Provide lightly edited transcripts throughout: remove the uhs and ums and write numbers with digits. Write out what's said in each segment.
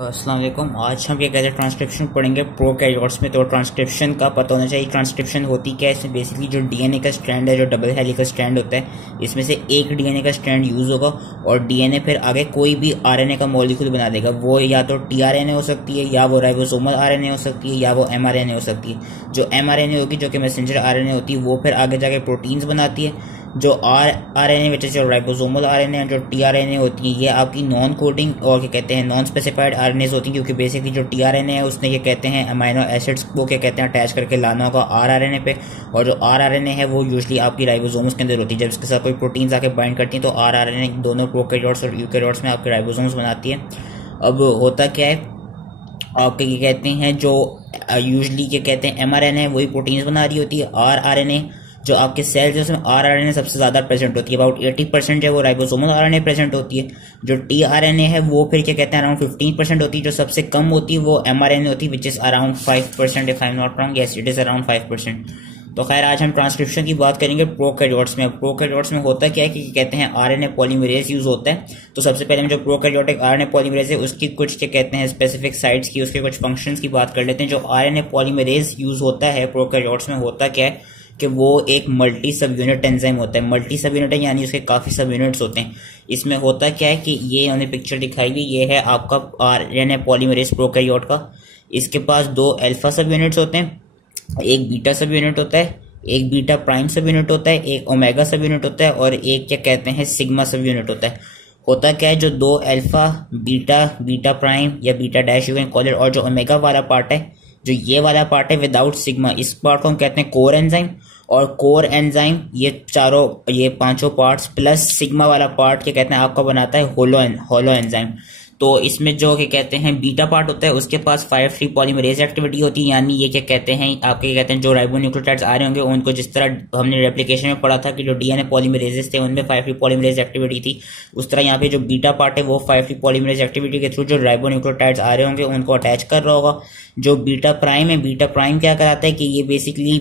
अस्सलाम वालेकुम। आज हम क्या कहते हैं ट्रांसक्रिप्शन पढ़ेंगे प्रोकैरियोट्स में। तो ट्रांसक्रिप्शन का पता होना चाहिए। ट्रांसक्रिप्शन होती क्या है? इसमें बेसिकली जो डीएनए का स्ट्रैंड है, जो डबल हेलिकल स्ट्रैंड होता है, इसमें से एक डीएनए का स्ट्रैंड यूज होगा और डीएनए फिर आगे कोई भी आरएनए का मॉलिक्यूल बना देगा। वो या तो टीआरएनए हो सकती है, या वो राइबोसोमल आरएनए हो सकती है, या वो एमआरएनए हो सकती है। जो एमआरएनए होगी, जो कि मैसेंजर आरएनए होती है, वो फिर आगे जाके प्रोटीन्स बनाती है। जो RNA which is ribosomal RNA, जो टीआरएनए होती है, ये आपकी नॉन कोडिंग और क्या कहते हैं नॉन स्पेसिफाइड आरएनए होती है। क्योंकि बेसिकली जो टीआरएनए है उसने ये कहते हैं अमाइनो एसिड्स को क्या कहते हैं अटैच करके लाना होगा आरआरएनए पे, और जो आरआरएनए है वो यूजुअली आपकी राइबोसोम्स के अंदर होती है। जब इसके साथ कोई प्रोटीन्स आके बाइंड करती है तो आरआरएनए दोनों प्रोकैरियोट्स और यूकैरियोट्स में आपके राइबोसोम्स बनाती है। अब होता क्या है, आपके ये कहते हैं जो यूजुअली क्या कहते हैं एमआरएनए वही प्रोटीन्स बना रही होती है। आरआरएनए जो आपके सेल्स है उसमें आरआरएनए सबसे ज्यादा प्रेजेंट होती है, अबाउट 80% जो वो राइबोसोमल आरएनए प्रेजेंट होती है। जो टीआरएनए है वो फिर क्या कहते हैं अराउंड 15% होती है। जो सबसे कम होती है वो एमआरएनए होती है, which is around 5%, if I am not wrong, yes it is around 5%। तो खैर आज हम ट्रांसक्रिप्शन की बात करेंगे प्रोकैरियोट्स में। प्रोकैरियोट्स में होता क्या है कि कहते हैं आरएनए पॉलीमरेज यूज होता है। तो सबसे पहले हम जो प्रोकैरियोटिक आरएनए पॉलीमरेज है उसकी कुछ क्या कहते हैं स्पेसिफिक साइट्स की, उसके कुछ फंक्शंस की बात कर लेते हैं। जो आरएनए पॉलीमरेज यूज होता है प्रोकैरियोट्स में, होता क्या है कि वो एक मल्टी सब यूनिट एंजाइम होता है। मल्टी सब यूनिट है यानी उसके काफी सब यूनिट्स होते हैं। इसमें होता क्या है कि ये उन्होंने पिक्चर दिखाई हुई, ये है आपका आरएनए पॉलीमरेज प्रोकैरियोट का। इसके पास दो अल्फा सब यूनिट्स होते हैं, एक बीटा सब यूनिट होता है, एक बीटा प्राइम सब यूनिट होता है, एक ओमेगा सब यूनिट होता है, और एक क्या कहते हैं सिग्मा सब यूनिट होता है। होता क्या है, जो दो अल्फा बीटा बीटा प्राइम या beta dash you can call it, और जो ओमेगा वाला पार्ट है, जो ये वाला पार्ट है विदाउट सिग्मा, इस पार्ट को हम कहते हैं कोर एंजाइम। और कोर एंजाइम ये पांचों पार्ट्स प्लस सिग्मा वाला पार्ट क्या कहते हैं आपका बनाता है होलो एंजाइम। तो इसमें जो क्या कहते हैं बीटा पार्ट होता है उसके पास 5' पॉलीमरेज एक्टिविटी होती है। यानी ये क्या कहते हैं आपके क्या कहते हैं जो राइबोन्यूक्लियोटाइड्स आ रहे होंगे उनको, जिस तरह हमने रेप्लिकेशन में पढ़ा था कि जो डीएनए पॉलीमरेजेस थे उनमें 5' पॉलीमरेज एक्टिविटी थी, उस तरह यहाँ पे जो बीटा पार्ट है वो 5' पॉलीमरेज एक्टिविटी के थ्रू जो राइबोन्यूक्लियोटाइड्स आ रहे होंगे उनको अटैच कर रहा होगा। जो बीटा प्राइम है, बीटा प्राइम क्या कराता है कि ये बेसिकली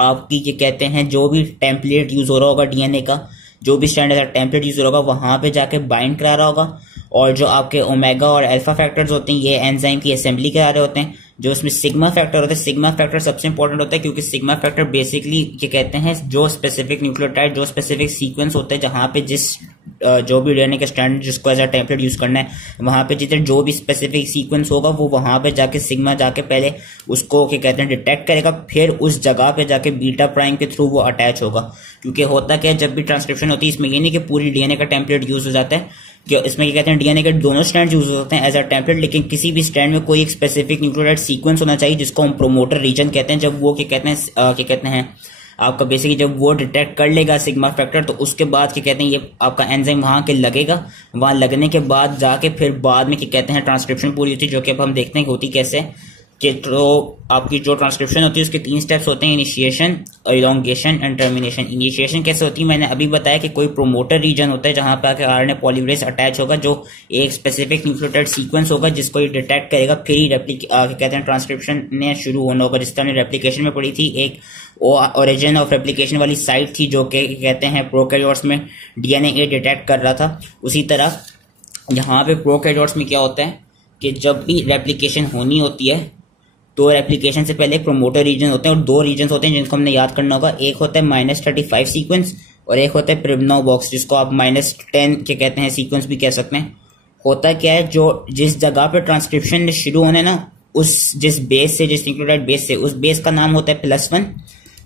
आपकी क्या कहते हैं जो भी टेम्पलेट यूज हो रहा होगा डीएनए का, जो भी स्टैंडर्ड टेम्पलेट यूज हो रहा होगा वहां पे जाके बाइंड करा रहा होगा। और जो आपके ओमेगा और अल्फा फैक्टर्स होते हैं ये एंजाइम की असेंबली करा रहे होते हैं। जो इसमें सिग्मा फैक्टर होता है, सिग्मा फैक्टर सबसे इंपॉर्टेंट होता है क्योंकि सिग्मा फैक्टर बेसिकली क्या कहते हैं जो स्पेसिफिक न्यूक्लियोटाइड, जो स्पेसिफिक सीक्वेंस होता है जहां पे जो भी डीएनए का स्टैंडर्ड जिसको एज अ टेम्पलेट यूज करना है, वहां पे जिधर जो भी स्पेसिफिक सीक्वेंस होगा वो वहां पे जाके सिग्मा जाके पहले उसको क्या कहते हैं डिटेक्ट करेगा, फिर उस जगह पे जाके बीटा प्राइम के थ्रू वो अटैच होगा। क्योंकि होता क्या है जब भी ट्रांसक्रिप्शन होती है इसमें ये नहीं कि पूरी डीएनए का टेम्पलेट यूज हो जाता है, कि इसमें क्या कहते हैं डीएनए के दोनों स्ट्रैंड यूज होते हैं एज अ टेम्पलेट, लेकिन किसी भी स्ट्रैंड में कोई एक स्पेसिफिक न्यूक्लियोटाइड सीक्वेंस होना चाहिए जिसको हम प्रोमोटर रीजन कहते हैं। जब वो क्या कहते हैं आपका बेसिकली जब वो डिटेक्ट कर लेगा सिग्मा फैक्टर, तो उसके बाद क्या कहते हैं ये आपका एंजाइम वहां के लगेगा। वहां लगने के बाद जाके फिर बाद में क्या कहते हैं ट्रांसक्रिप्शन पूरी होती है, जो कि अब हम देखते हैं कि होती कैसे कि तो आपकी जो ट्रांसक्रिप्शन होती है उसके 3 स्टेप्स होते हैं, initiation, elongation and termination. Initiation कैसे होती है मैंने अभी बताया कि कोई प्रोमोटर रीजन होता है जहां पे आके आरएनए पॉलीमरेज अटैच होगा, जो एक स्पेसिफिक न्यूक्लियोटाइड सीक्वेंस होगा जिसको ये डिटेक्ट करेगा, फिर ही कहते हैं ट्रांसक्रिप्शन ने शुरू होना होगा। जिस तरह हमने रेप्लिकेशन में पढ़ी थी, एक ओरिजिन ऑफ रेप्लिकेशन वाली साइट थी जो कि कहते हैं प्रोकैरियोट्स में डीएनए डिटेक्ट कर रहा था, उसी तरह यहाँ पे प्रोकैरियोट्स में क्या होता है कि जब भी रेप्लिकेशन होनी होती है तो रेप्लिकेशन से पहले प्रोमोटर रीजन होते हैं, और 2 रीजन होते हैं जिनको हमने याद करना होगा। एक होता है -35 सीक्वेंस और एक होता है प्रिब्नो बॉक्स, जिसको आप -10 के कहते हैं सीक्वेंस भी कह सकते हैं। होता क्या है जो जिस जगह पे ट्रांसक्रिप्शन शुरू होने ना, उस जिस बेस से, जिस न्यूक्लियोटाइड बेस से, उस बेस का नाम होता है +1,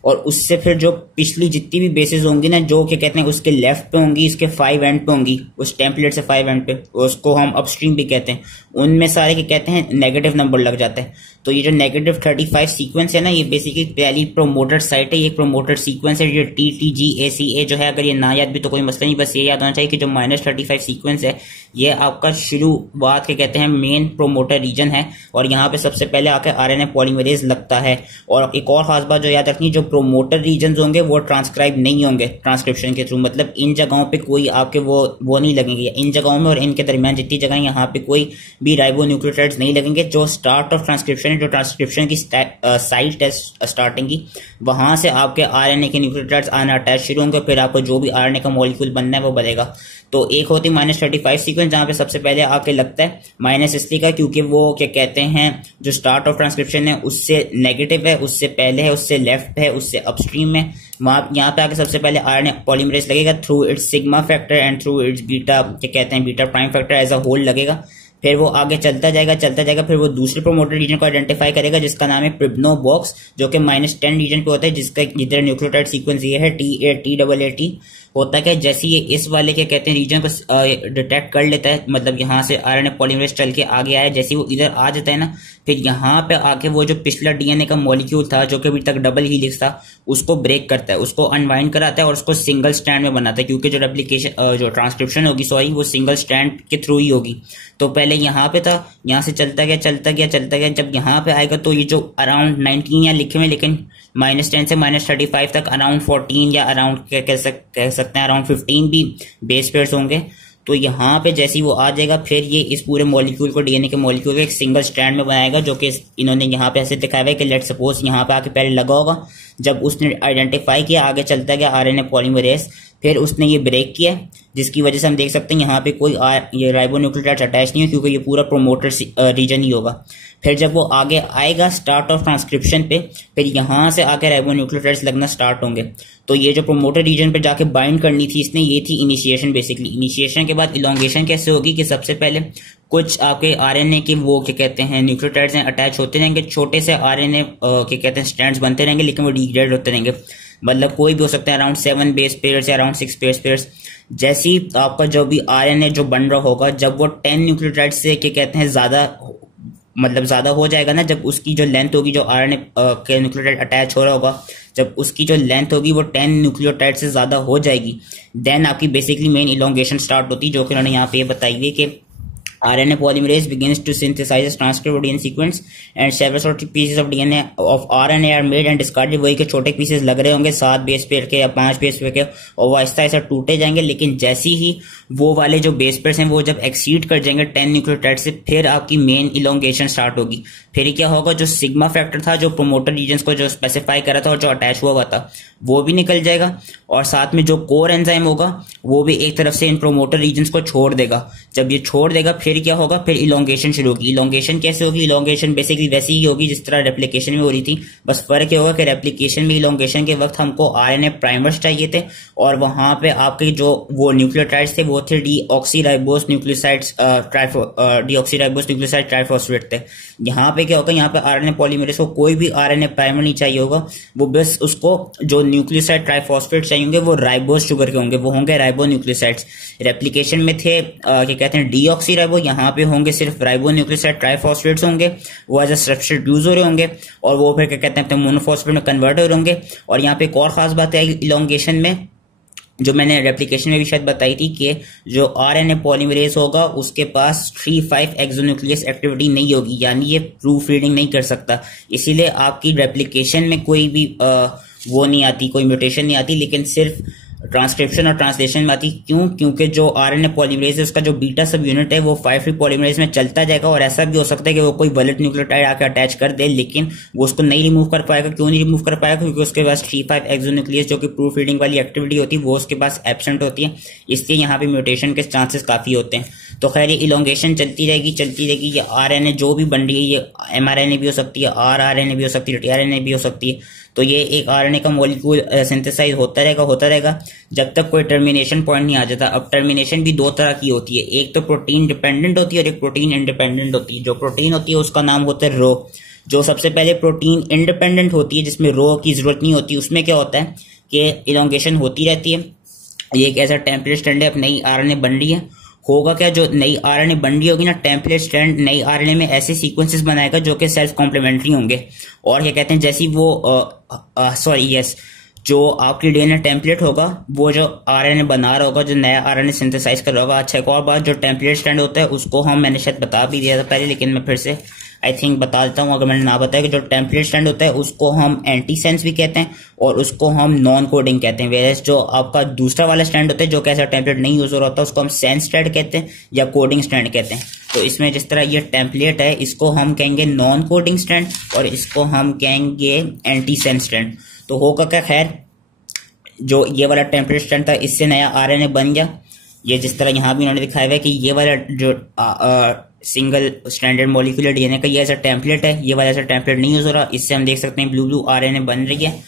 और उससे फिर जो पिछली जितनी भी बेसेस होंगी ना जो क्या कहते हैं उसके लेफ्ट पे होंगी, इसके 5 एंड पे होंगी, उस टेम्पलेट से 5 एंड पे, उसको हम अपस्ट्रीम भी कहते हैं, उनमें सारे क्या कहते हैं नेगेटिव नंबर लग जाता है। तो ये जो -35 सीक्वेंस है ना, ये बेसिकली पहली प्रोमोटर साइट है, ये प्रोमोटर सीक्वेंस है। ये TTGACA जो है, अगर ये ना याद भी तो कोई मसला नहीं, बस ये याद होना चाहिए कि जो -35 सीक्वेंस है ये आपका शुरुआत के कहते हैं मेन प्रोमोटर रीजन है, और यहाँ पे सबसे पहले आकर आरएनए पॉलीमरेज लगता है। और एक और खास बात जो याद रखनी, जो प्रोमोटर रीजन होंगे वो ट्रांसक्राइब नहीं होंगे ट्रांसक्रिप्शन के थ्रू, मतलब इन जगहों पे कोई आपके वो नहीं लगेंगे, इन जगहों में और इनके दरमियान जितनी जगह यहाँ पे कोई भी राइबोन्यूक्लियोटाइड्स नहीं लगेंगे। जो स्टार्ट ऑफ ट्रांसक्रिप्शन है, जो ट्रांसक्रिप्शन की साइट है स्टार्टिंग की, वहां से आपके आरएनए के न्यूक्लियोटाइड्स आना अटैच शुरू होंगे, फिर आपको जो भी आरएनए का मॉलिक्यूल बनना है वो बनेगा। तो एक होती है -35 सीक्वेंस, जहां पे सबसे पहले आके लगता है माइनस इसलिए का क्योंकि वो क्या कहते हैं जो स्टार्ट ऑफ ट्रांसक्रिप्शन है उससे नेगेटिव है, उससे पहले है, उससे लेफ्ट है, उससे अपस्ट्रीम है। वहां यहाँ पे आके सबसे पहले आरएनए पॉलीमरेज लगेगा through its sigma factor and through its beta क्या कहते हैं beta prime factor as a whole लगेगा। फिर वो आगे चलता जाएगा, फिर वो दूसरे प्रोमोटर रीजन को आइडेंटिफाई करेगा जिसका नाम है प्रिब्नो बॉक्स, जो कि -10 रीजन पे होता है, जिसका इधर न्यूक्लियोटाइड सीक्वेंस ये है T8T होता है। जैसे ये इस वाले क्या कहते हैं रीजन को डिटेक्ट कर लेता है, मतलब यहाँ से आरएनए पॉलीमरेज चल के आगे आया, जैसे वो इधर आ जाता है ना, फिर यहाँ पे आके वो जो पिछला डीएनए का मॉलिक्यूल था जो कि अभी तक डबल हीलिक्स था उसको ब्रेक करता है, उसको अनवाइंड कराता है और उसको सिंगल स्ट्रैंड में बनाता है, क्योंकि जो रेप्लिकेशन जो ट्रांसक्रिप्शन होगी वो सिंगल स्ट्रैंड के थ्रू ही होगी। तो पहले यहाँ पे था, यहाँ से चलता गया, जब यहाँ पे आएगा तो ये जो अराउंड 19 या लिखे हुए लेकिन -10 से -35 तक अराउंड 14 या अराउंड कह सकते हैं अराउंड 15 भी बेस पेयर्स होंगे। तो यहाँ पे जैसे ही वो आ जाएगा फिर ये इस पूरे मॉलिक्यूल को डीएनए के मॉलिक्यूल को एक सिंगल स्ट्रैंड में बनाएगा, जो कि इन्होंने यहाँ पे ऐसे दिखाया है कि लेट सपोज यहाँ पे आके पहले लगा होगा, जब उसने आइडेंटिफाई किया आगे चलता गया आरएनए पॉलीमरेज, फिर उसने ये ब्रेक किया जिसकी वजह से हम देख सकते हैं यहाँ पे कोई ये राइबोन्यूक्लियोटाइड अटैच नहीं है क्योंकि ये पूरा प्रोमोटर रीजन ही होगा। फिर जब वो आगे आएगा स्टार्ट ऑफ ट्रांसक्रिप्शन पे, फिर यहाँ से आके राइबोन्यूक्लियोटाइड्स लगना स्टार्ट होंगे। तो ये जो प्रोमोटर रीजन पे जाके बाइंड करनी थी इसने, ये थी इनिशिएशन। बेसिकली इनिशिएशन के बाद इलोंगेशन कैसे होगी कि सबसे पहले कुछ आपके आरएनए के वो क्या कहते हैं न्यूक्लियोटाइड्स अटैच होते रहेंगे, छोटे से आरएनए क्या कहते हैं स्ट्रैंड्स बनते रहेंगे, लेकिन वो डिग्रेड होते रहेंगे, मतलब कोई भी हो सकता है अराउंड 7 बेस पेयर्स या अराउंड 6 बेस पेयर्स। जैसे ही आपका जो भी आरएनए जो बन रहा होगा, जब वो 10 न्यूक्लियोटाइड से क्या कहते हैं ज्यादा हो जाएगा ना, जब उसकी जो लेंथ होगी जो आरएनए के न्यूक्लियोटाइड अटैच हो रहा होगा, जब उसकी जो लेंथ होगी वो 10 न्यूक्लियोटाइड से ज्यादा हो जाएगी, देन आपकी बेसिकली मेन इलोंगेशन स्टार्ट होती है, जो कि उन्होंने यहाँ पे बताई हुई है कि RNA polymerase begins to synthesize a transcript of DNA sequence and several sort of pieces of DNA of RNA are made and discarded। वही के छोटे पीसेस लग रहे होंगे 7 बेस पेयर के या 5 बेस पेयर के, और वो आहिस्ता आहिस्ता टूटे जाएंगे, लेकिन जैसे ही वो वाले जो बेस पेयर्स हैं वो जब एक्सीड कर जाएंगे 10 न्यूक्लियोटाइड से, फिर आपकी मेन इलोंगेशन स्टार्ट होगी। फिर क्या होगा, जो सिग्मा फैक्टर था जो प्रोमोटर रीजन्स को जो स्पेसिफाई करा था और जो अटैच हुआ था वो भी निकल जाएगा, और साथ में जो कोर एंजाइम होगा वो भी एक तरफ से इन प्रोमोटर रीजन्स को छोड़ देगा। जब ये छोड़ देगा फिर क्या होगा, फिर इलोंगेशन शुरू होगी। इलोंगेशन कैसे होगी, इलोंगेशन बेसिकली वैसी ही होगी जिस तरह रेप्लिकेशन में हो रही थी, बस फर्क ये होगा कि रेप्लिकेशन में इलोंगेशन के वक्त हमको आरएनए प्राइमर्स चाहिए थे, और वहां पे आपके जो वो न्यूक्लियोटाइड्स थे वो थे डीऑक्सीराइबोस न्यूक्लियोसाइड्स ट्राइफॉस्फेट थे। यहाँ पे क्या होगा, यहाँ पे आरएनए पॉलीमरेज को कोई भी आरएनए प्राइमर नहीं चाहिए होगा, वो बस उसको जो न्यूक्लियोसाइड ट्राइफॉस्फेट चाहिए होंगे वो राइबोस शुगर के होंगे, वो होंगे राइबो न्यूक्लियोसाइड्स। रेप्लिकेशन में थे क्या कहते हैं डीऑक्सीराइबो, यहाँ पे होंगे सिर्फ राइबो न्यूक्लियोसाइड ट्राइफॉस्फेट्स होंगे, वो एज अ सब्स्ट्रेट यूज हो रहे होंगे, और वो फिर क्या कहते हैं मोनोफॉस्फेट में कन्वर्ट हो रहे होंगे। और यहाँ पे एक और खास बात है इलोंगेशन में, जो मैंने रेप्लिकेशन में भी शायद बताई थी कि जो आरएनए पॉलीमरेज होगा उसके पास 3,5 एक्सोन्यूक्लियस एक्टिविटी नहीं होगी, यानी ये प्रूफ रीडिंग नहीं कर सकता, इसीलिए आपकी रेप्लिकेशन में कोई भी वो नहीं आती, कोई म्यूटेशन नहीं आती, लेकिन सिर्फ ट्रांसक्रिप्शन और ट्रांसलेशन में आती। क्यों? क्योंकि जो आरएनए पॉलीमरेज है उसका जो बीटा सब यूनिट है वो 5' पॉलीमरेज में चलता जाएगा, और ऐसा भी हो सकता है कि वो कोई वैलिड न्यूक्लियोटाइड आकर अटैच कर दे, लेकिन वो उसको नहीं रिमूव कर पाएगा। क्यों नहीं रिमूव कर पाएगा? क्योंकि उसके पास 3,5 एक्सोन्यूक्लियस जो कि प्रूफ रीडिंग वाली एक्टिविटी होती है वो उसके पास एब्सेंट होती है, इसलिए यहाँ पे म्यूटेशन के चांसेस काफी होते हैं। तो खैर ये इलोंगेशन चलती रहेगी। ये आरएनए जो भी बन रही है, ये एमआरएनए भी हो सकती है, आरआरएनए भी हो सकती है, टीआरएनए भी हो सकती है। तो ये एक आरएनए का मॉलिक्यूल सिंथेसाइज होता रहेगा जब तक कोई टर्मिनेशन पॉइंट नहीं आ जाता। अब टर्मिनेशन भी दो तरह की होती है, एक तो प्रोटीन डिपेंडेंट होती है और एक प्रोटीन इंडिपेंडेंट होती है। जो प्रोटीन होती है उसका नाम होता है रो। जो सबसे पहले प्रोटीन इंडिपेंडेंट होती है जिसमें रो की जरूरत नहीं होती, उसमें क्या होता है कि इलोंगेशन होती रहती है। ये एक ऐसा टेम्पलेट स्ट्रैंड है, अब नई आरएनए बन रही है, होगा क्या, जो नई आरएनए बन रही होगी ना, टेम्पलेट स्ट्रैंड नई आरएनए में ऐसे सीक्वेंसेस बनाएगा जो कि सेल्फ कॉम्प्लीमेंट्री होंगे। और ये कहते हैं जैसी वो जो आपकी डीएनए टेम्पलेट होगा वो जो आरएनए बना रहा होगा, जो नया आरएनए सिंथेसाइज कर रहा होगा। अच्छा, एक और बात, जो टेम्पलेट स्ट्रैंड होता है उसको मैंने शायद बता भी दिया था पहले, लेकिन मैं फिर से आई थिंक बता देता हूँ अगर मैंने ना बताया, कि जो टेम्पलेट स्ट्रैंड होता है उसको हम एंटी सेंस भी कहते हैं और उसको हम नॉन कोडिंग कहते हैं। वेरएस जो आपका दूसरा वाला स्ट्रैंड होता है जो कैसा टेम्पलेट नहीं यूज हो रहा होता, उसको हम सेंस स्ट्रैंड कहते हैं या कोडिंग स्ट्रैंड कहते हैं। तो इसमें जिस तरह ये टेम्पलेट है इसको हम कहेंगे नॉन कोडिंग स्ट्रैंड और इसको हम कहेंगे एंटी सेंस स्ट्रैंड। तो होगा क्या, खैर जो ये वाला टेम्पलेट स्ट्रैंड था इससे नया आरएनए बन गया। ये जिस तरह यहाँ भी उन्होंने दिखाया हुआ है कि ये वाला जो सिंगल स्टैंडर्ड मॉलिक्यूलर डीएनए का ये ऐसा टेम्पलेट है, ये वाला ऐसा टेम्पलेट नहीं यूज हो रहा। इससे हम देख सकते हैं ब्लू ब्लू आरएनए बन रही है।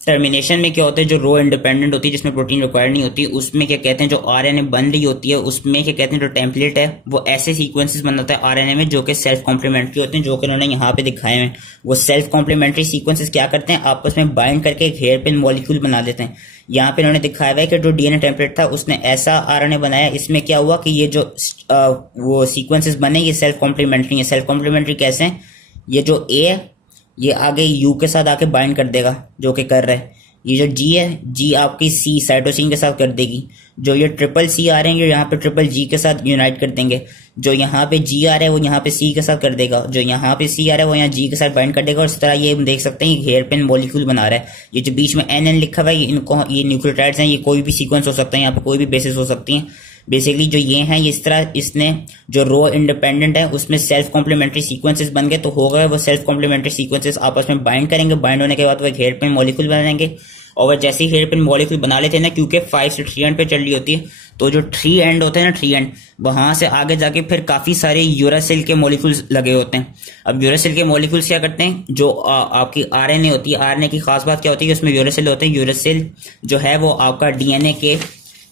टर्मिनेशन में क्या होता है, जो रो इंडिपेंडेंट होती है जिसमें प्रोटीन रिक्वायर्ड नहीं होती, उसमें क्या कहते हैं जो आरएनए बन रही होती है उसमें क्या कहते हैं जो टेम्पलेट है वो ऐसे सीक्वेंसेस बनाता है आरएनए में जो कि सेल्फ कॉम्प्लीमेंट्री होते हैं, जो कि उन्होंने यहाँ पे दिखाए हैं। वो सेल्फ कॉम्प्लीमेंट्री सीक्वेंसेस क्या करते हैं, आपस में बाइंड करके एक हेयर पिन मॉलिक्यूल बना देते हैं। यहाँ पे उन्होंने दिखाया हुआ है कि जो डीएनए टेम्पलेट था उसने ऐसा आरएनए बनाया, इसमें क्या हुआ कि ये जो वो सीक्वेंसेस बने ये सेल्फ कॉम्प्लीमेंट्री है। सेल्फ कॉम्प्लीमेंट्री कैसे हैं, ये जो ए है ये आगे यू के साथ आके बाइंड कर देगा जो कि कर रहा है। ये जो जी है, जी आपकी सी साइटोसिन के साथ कर देगी। जो ये ट्रिपल सी आ रहे हैं यहाँ पे ट्रिपल जी के साथ यूनाइट कर देंगे। जो यहाँ पे जी आ रहा है वो यहाँ पे सी के साथ कर देगा। जो यहाँ पे सी आ रहा है वो यहाँ जी के साथ बाइंड कर देगा। और इस तरह ये हम देख सकते हैं हेयर पिन मॉलिक्यूल बना रहा है। ये जो बीच में एन लिखा हुआ है इनको ये न्यूक्लियोटाइड्स हैं, ये कोई भी सीक्वेंस हो सकता है, यहाँ पे कोई भी बेसिस हो सकती है। बेसिकली जो ये हैं इस तरह इसने जो रो इंडिपेंडेंट है उसमें सेल्फ कॉम्प्लीमेंट्री सीक्वेंसेस बन गए। तो हो गए वो सेल्फ कॉम्प्लीमेंट्री सीक्वेंसेस आपस में बाइंड करेंगे, बाइंड होने के बाद वो एक हेयर पिन मॉलिक्यूल बनाएंगे। और वह जैसे ही हेयर पिन मॉलिक्यूल बना लेते हैं ना, क्योंकि 5 से 3 एंड पे चल रही होती है, तो जो 3 एंड होते हैं ना, 3 एंड वहां से आगे जाके फिर काफी सारे यूरासिल के मॉलिक्यूल्स लगे होते हैं। अब यूरासिल के मॉलिक्यूल्स क्या करते हैं, जो आपकी आरएनए होती है, आरएनए की खास बात क्या होती है कि उसमें यूरासिल होते हैं। यूरासिल जो है वो आपका डीएनए के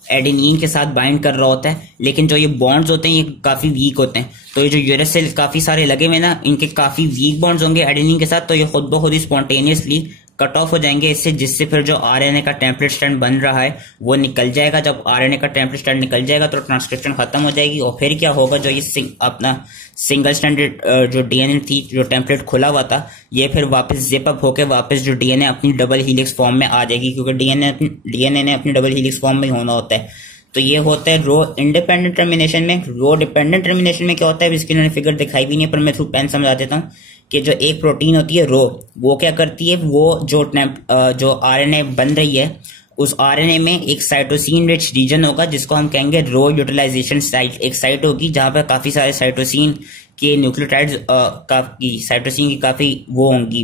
एडेनिन के साथ बाइंड कर रहा होता है, लेकिन जो ये बॉन्ड्स होते हैं ये काफी वीक होते हैं। तो ये जो यूरासिल काफी सारे लगे हुए ना, इनके काफी वीक बॉन्ड्स होंगे एडेनिन के साथ, तो ये खुद ब खुद ही स्पॉन्टेनियसली कट ऑफ हो जाएंगे इससे, जिससे फिर जो आरएनए का टेम्पलेट स्ट्रैंड बन रहा है वो निकल जाएगा। जब आरएनए का टेम्पलेट स्ट्रैंड निकल जाएगा तो ट्रांसक्रिप्शन खत्म हो जाएगी। और फिर क्या होगा, जो ये अपना सिंगल स्ट्रैंडेड जो डीएनए थी, जो टेम्पलेट खुला हुआ था, ये फिर वापस जिप अप होकर वापस जो डीएनए अपनी डबल हीलिक्स फॉर्म में आ जाएगी, क्योंकि डीएनए ने अपनी डबल हीलिक्स फॉर्म में होना होता है। तो ये होता है रो इंडिपेंडेंट टर्मिनेशन में। रो डिपेंडेंट टर्मिनेशन में क्या होता है, इसकी उन्होंने फिगर दिखाई भी नहीं है, पर मैं थ्रू पेन समझा देता हूँ कि जो एक प्रोटीन होती है रो, वो क्या करती है, वो जो आरएनए बन रही है उस आरएनए में एक साइटोसिन रिच रीजन होगा जिसको हम कहेंगे रो यूटिलाइजेशन साइट। एक साइट होगी जहां पर काफी सारे साइटोसिन के न्यूक्लियोटाइड्स साइटोसिन की काफी वो होंगी,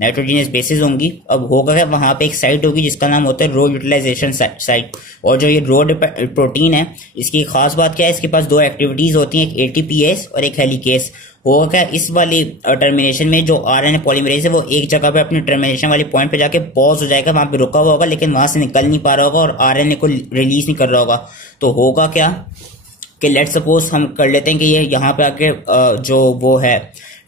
नाइट्रोजनस बेसिस होंगी। अब होगा वहां पे एक साइट होगी जिसका नाम होता है रो यूटिलाइजेशन साइट। और जो ये रो प्रोटीन है इसकी खास बात क्या है, इसके पास 2 एक्टिविटीज होती हैं, एक एटीपीएस और एक हेलिकेस। होगा क्या, इस वाली टर्मिनेशन में जो आरएनए पॉलीमरेज है वो एक जगह पे अपनी टर्मिनेशन वाली पॉइंट पे जाके पॉज हो जाएगा, वहां पे रुका हुआ होगा लेकिन वहां से निकल नहीं पा रहा होगा और आरएनए को रिलीज नहीं कर रहा होगा। तो होगा क्या कि लेट सपोज हम कर लेते हैं कि ये यहाँ पे आके जो वो है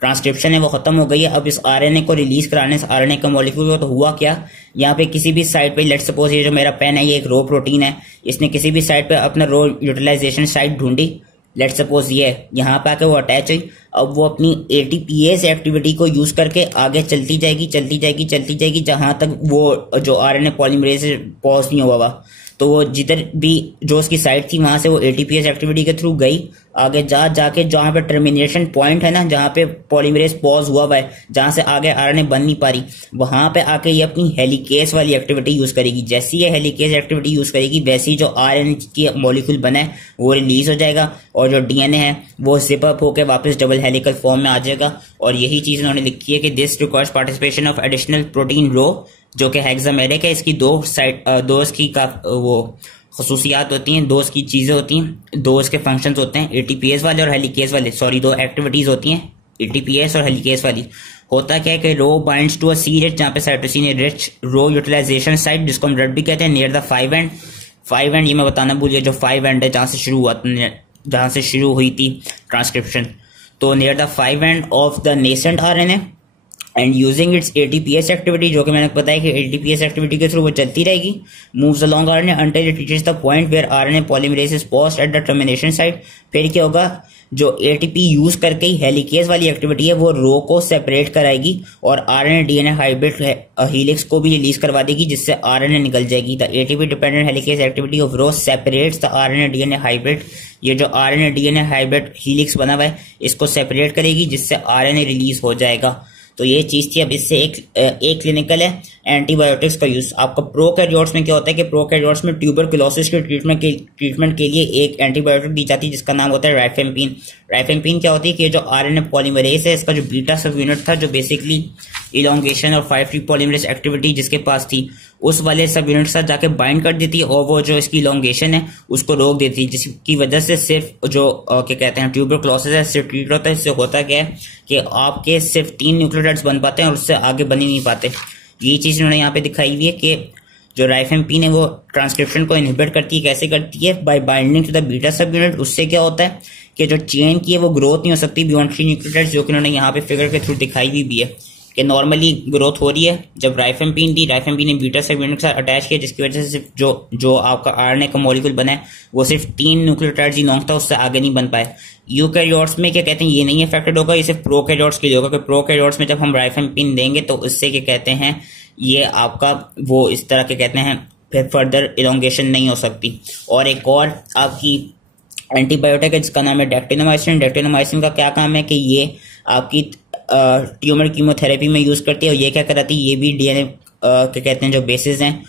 ट्रांसक्रिप्शन है वो खत्म हो गई है। अब इस आरएनए को रिलीज कराने से आरएनए का मॉलिक्यूल, तो हुआ क्या, यहाँ पे किसी भी साइट पे लेट सपोज ये जो मेरा पेन है ये एक रो प्रोटीन है, इसने किसी भी साइट पे अपना रो यूटिलाइजेशन साइट ढूंढी। लेट सपोज ये यहाँ पे आके वो अटैच हुई। अब वो अपनी एटीपीएस एक्टिविटी को यूज करके आगे चलती जाएगी जहां तक वो जो आरएनए पॉलीमरेज पॉज नहीं हुआ। तो वो जिधर भी जो उसकी साइट थी वहां से वो एटीपीएस एक्टिविटी के थ्रू गई, आगे जाके जहां पे टर्मिनेशन पॉइंट है ना, जहां पे पॉलीमरेज पॉज हुआ है, जहां से आगे आरएनए बन नहीं पा रही, वहां पे आके ये अपनी हेलिकेस वाली एक्टिविटी यूज करेगी। जैसी ये हेलिकेस एक्टिविटी यूज करेगी वैसी जो आरएनए की मॉलिक्यूल बना है वो रिलीज हो जाएगा और जो डीएनए है वो जिप अप होकर वापस डबल हेलिकल फॉर्म में आ जाएगा। और यही चीज उन्होंने लिखी है कि this requires participation of additional protein rho, जो कि हेक्सामेरिक है। इसकी दो इसकी वो खसूसियात होती हैं, 2 की चीजें होती हैं, 2 के फंक्शंस होते हैं, एटीपीएस वाले और हेलिकेस वाले, 2 एक्टिविटीज होती हैं, एटीपीएस और हेलिकेस वाली। होता क्या है कि rho binds to a C rich, जहां पे cytosine rich rho utilization site, जिसको हम रेड भी कहते हैं, नियर द 5 एंड ये मैं बताना भूल गया, जो 5 एंड है जहां से शुरू हुई थी ट्रांसक्रिप्शन। तो near the 5 end of the nascent RNA and using its ATPase activity, जो कि मैंने बताया कि एटीपीएस एक्टिविटी के थ्रू वो चलती रहेगी, moves along RNA until it reaches the point where RNA polymerase is paused at the termination site. फिर क्या होगा, जो एटीपी यूज करके ही हेलिकेज वाली एक्टिविटी है वो रो को सेपरेट कराएगी और आरएनए डीएनए हाइब्रिड हीलिक्स को भी रिलीज करवा देगी, जिससे आरएनए निकल जाएगी। The ATP dependent helicase activity of rho separates the RNA DNA hybrid. ये जो आरएनए डीएनए हाइब्रिड हीलिक्स बना हुआ है इसको सेपरेट करेगी, जिससे आरएनए रिलीज हो जाएगा। तो ये चीज थी। अब इससे एक क्लिनिकल है एंटीबायोटिक्स का यूज। आपका प्रोकैरियोट्स में क्या होता है कि प्रोकैरियोट्स में ट्यूबरकुलोसिस के ट्रीटमेंट के लिए एक एंटीबायोटिक दी जाती है जिसका नाम होता है राइफेम्पिन। राइफेम्पिन क्या होती है कि जो आरएनए पॉलीमरेज है इसका जो बीटा सब यूनिट था, जो बेसिकली इलोंगेशन और 5' पॉलीमरेज एक्टिविटी जिसके पास थी, उस वाले सब यूनिट के साथ जाके बाइंड कर देती है और वो जो इसकी इलोंगेशन है उसको रोक देती है, जिसकी वजह से सिर्फ जो क्या कहते हैं ट्यूबरकुलोसिस है इससे ट्रीट होता है। इससे होता क्या है कि आपके सिर्फ 3 न्यूक्लियोटाइड्स बन पाते हैं और उससे आगे बन ही नहीं पाते। ये चीज इन्होंने यहाँ पे दिखाई हुई है कि जो राइफेम्पिन है वो ट्रांसक्रिप्शन को इनहिबिट करती है। कैसे करती है? By binding to the beta subunit. उससे क्या होता है कि जो चेन की है वो ग्रोथ नहीं हो सकती बियॉन्ड 3 न्यूक्लियोटाइड्स, जो कि उन्होंने यहाँ पे फिगर के थ्रू दिखाई हुई भी है कि नॉर्मली ग्रोथ हो रही है। जब राइफेम्पिन ने बीटा सब यूनिट के साथ अटैच किया, जिसकी वजह से सिर्फ जो आपका आरएनए का मॉलिक्यूल बना है वो सिर्फ 3 न्यूक्लियोटाइड्स ही लॉन्ग था, उससे आगे नहीं बन पाए। यूकैरियोट्स में क्या कहते हैं ये नहीं अफेक्टेड होगा, ये सिर्फ प्रोकैरियोट्स के लिए होगा। कि प्रोकैरियोट्स में जब हम राइफेम्पिन देंगे तो उससे क्या कहते हैं ये आपका वो इस तरह के कहते हैं फिर फर्दर इलोंगेशन नहीं हो सकती। और एक और आपकी एंटीबायोटिक है जिसका नाम है डेक्टिनोमाइसिन। डेक्टिनोमाइसिन का क्या काम है कि ये आपकी ट्यूमर कीमोथेरेपी में यूज करती है। और ये क्या कराती है, ये भी डीएनए क्या कहते हैं जो बेसिस हैं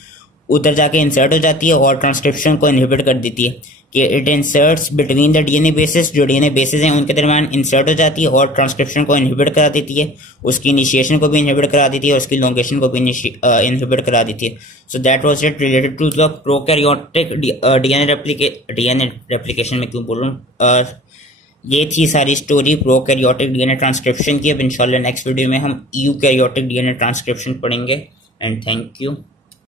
उधर जाके इंसर्ट हो जाती है और ट्रांसक्रिप्शन को इनहिबिट कर देती है। कि it inserts between the DNA basis, जो डीएनए बेसिस हैं उनके दरमियान इंसर्ट हो जाती है और ट्रांसक्रिप्शन को इनहिबिट करा देती है, उसकी इनिशिएशन को भी इनहिबिट करा देती है और उसकी इलोंगेशन को भी इनहिबिट करा देती है। So that was it related to the prokaryotic DNA replication में क्यों बोल रहा हूँ। ये थी सारी स्टोरी प्रोकैरियोटिक डीएनए ट्रांसक्रिप्शन की। अब इंशाल्लाह नेक्स्ट वीडियो में हम यूकैरियोटिक डीएनए ट्रांसक्रिप्शन पढ़ेंगे। And thank you.